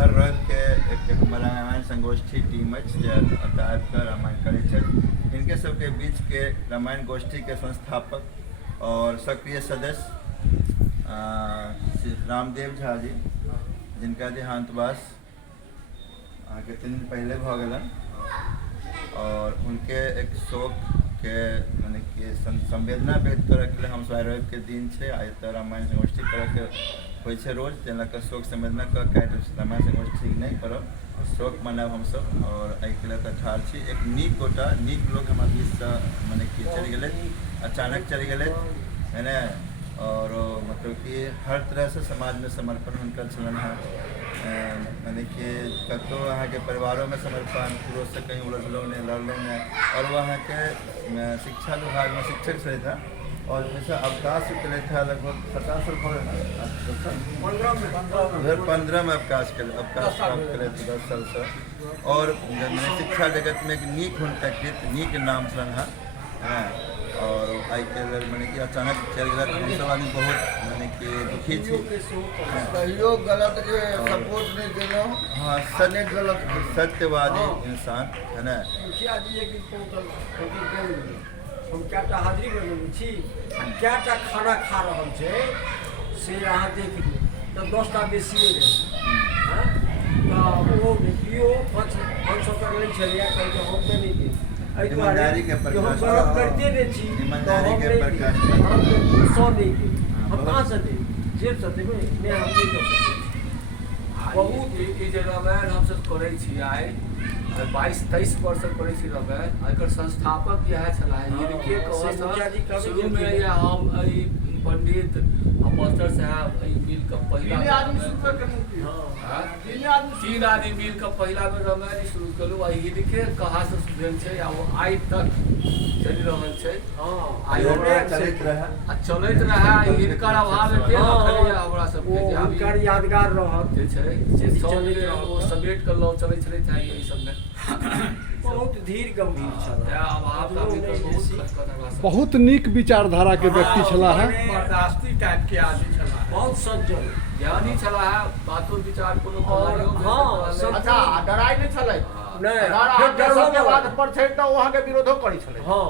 हर रवि के एक हमारा रामायण संगोष्ठी टीम है रामायण करे। इनके सबके बीच के रामायण गोष्ठी के संस्थापक और सक्रिय सदस्य रामदेव झा जी, जिनका देहांतवास के 3 दिन पहले भ गलन और उनके एक शोक के माने कि संवेदना व्यक्त करे के लिए हम रवि के दिन है आय तो रामायण संगोष्ठी करे के होइ छै रोज, तेना के शोक संवेदना के रामायण संगोष्ठी नहीं करब, शोक मनाब हम सब और एहि के लिए ठाढ़ छी। एक नीक गोटा नीक लोग हमारे बीच से माने कि चलि गए, अचानक चलि गए है ना, और मतलब कि हर तरह से समाज में समर्पण हुनकर छलन है, माने कि कतो अहाँ के परिवारों में समर्पण पुरुष से कहीं उलझलों ने लड़लों ने, और वहाँ के शिक्षा विभाग में शिक्षक से था और जैसे अवकाश करे था लगभग 50 साल 15 में अवकाश प्राप्त करे थे 10 साल से, और शिक्षा जगत में एक नीक हुनका कृत नीक नाम छन है और आई के मैंने कि अचानक चल गया हम सब आदमी बहुत मैंने कि दुखी थी। कहियो गलत के सपोर्ट नहीं देना, हाँ सत्य गलत सत्यवादी इंसान है ना। हम क्या हाजिरी बनबे छी, क्या खाना खा रहा है से अहाँ देख ली तो 10टा बेसिए रहे तो वो देखियो 500 कर ले चलिए कहीं हम पे नहीं दे ईमानदारी के प्रकाश करते नहीं छी, ईमानदारी के प्रकाश हम 100 नहीं दे, हम कहाँ से दे जेब से देबे नहीं, हम नहीं दे सकते। बहुत ई जे रामायण हम सब करे छी आइ 22-23 वर्ष करे छी रामायण, एकर संस्थापक यह छला इनके कह शुरू में ये हम ई पंडित मास्टर साहब ई मिल के पहला आदमी शुरू करके हां 3 आदमी मिल के पहला में रामायण शुरू करू आ इनके कहा से सुधर छै आ वो आई तक चली रहल छै। हां आई चलत रहा इनकर अभाव में के रखलिए हमरा सब के इनकर यादगार रहत छै जे सब वो समेट के लो चलै छलै था ई सब में बहुत धीर गंभीर छल, बहुत नीक विचारधारा के व्यक्ति छला है, बर्दाश्ती टाइप के आदमी छला, बहुत सज्जन ज्ञानी छला है, बातों विचार कोनो और हां अच्छा डराई नहीं छले नहीं फिर डरो के बाद पर छै तो वहां के विरोधो करी छले। हां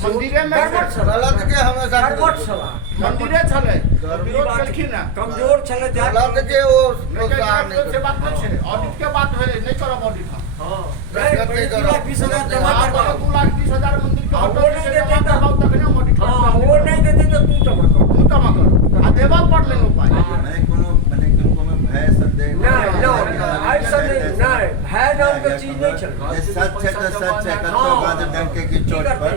मंदिरे में गलत के हमेशा गड़बड़ छला, मंदिरे छले विरोध केलखिन ना, कमजोर छले गलत के वो प्रोत्साहन से बात नहीं छै, ऑडिट के बात भेले नहीं करब ऑडिट हां 20,000 जमा कर 2,20,000 मंदिर के वो नहीं देते तक नहीं ऑडिट हां वो नहीं देते तो तू जमा कर आ देवा पड़ ले उपाय मैंने कोनो में भय संदेह नहीं ऐसा नहीं भय नाम की चीज नहीं चल, सच है तो सच है, कतो बाद डंके की चोट पर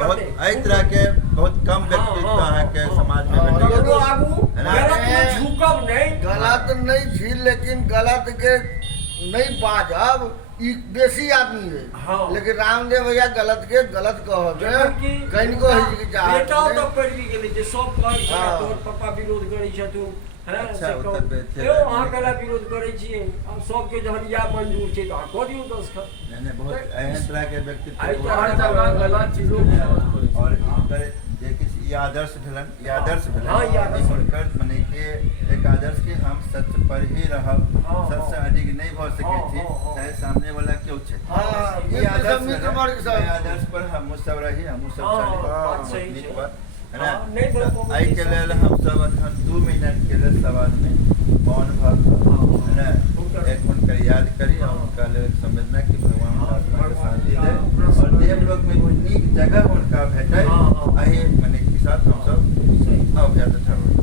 बहुत एहि तरह के बहुत कम व्यक्तित्व है के समाज में दोनों आगू गलत में झुकब नहीं, गलत नहीं झील लेकिन गलत के नहीं बाजब ई बेसी आदमी है। हाँ। लेकिन रामदेव भैया गलत के गलत कहबे कहीं को है कि जा बेटा तो पढ़ी गेलै जे सब कहै छै हाँ। तोर पापा विरोध करै छै तू है अच्छा, से ओ तऽ बेचे यो अहाँ केला विरोध करै छियै, अब सबके जहन या मंजूर छै तो कह दियौ 10 का नहीं बहुत एहन तरह के व्यक्तित्व आई हर जगह गलत चीजों और इनकर जे किसी ये आदर्श भेलन, ये आदर्श भेलन हाँ, ये आदर्श हुनकर माने कि एक आदर्श के हम सत्य पर ही रहब, हाँ, सत्य से अधिक नहीं भ सकै हाँ, छी, हाँ, चाहे सामने वाला क्यों छै। हां ये आदर्श मित्र वर्ग सब ये आदर्श पर हम सब रही, हम सब हाँ, चली बात सही नीक छै। बात है ना। हाँ, नहीं बोल पाबो आई के लेल हम सब अखन 2 मिनट के लेल सवाल में मौन भक्त है ना एक हुनकर याद करी और उनका लेल संवेदना की भगवान आत्मा के शांति दे और देवलोक में कोई नीक जगह उनका भेटे, हाँ, हाँ। एहि माने के साथ हम सब अवगत ठाकुर।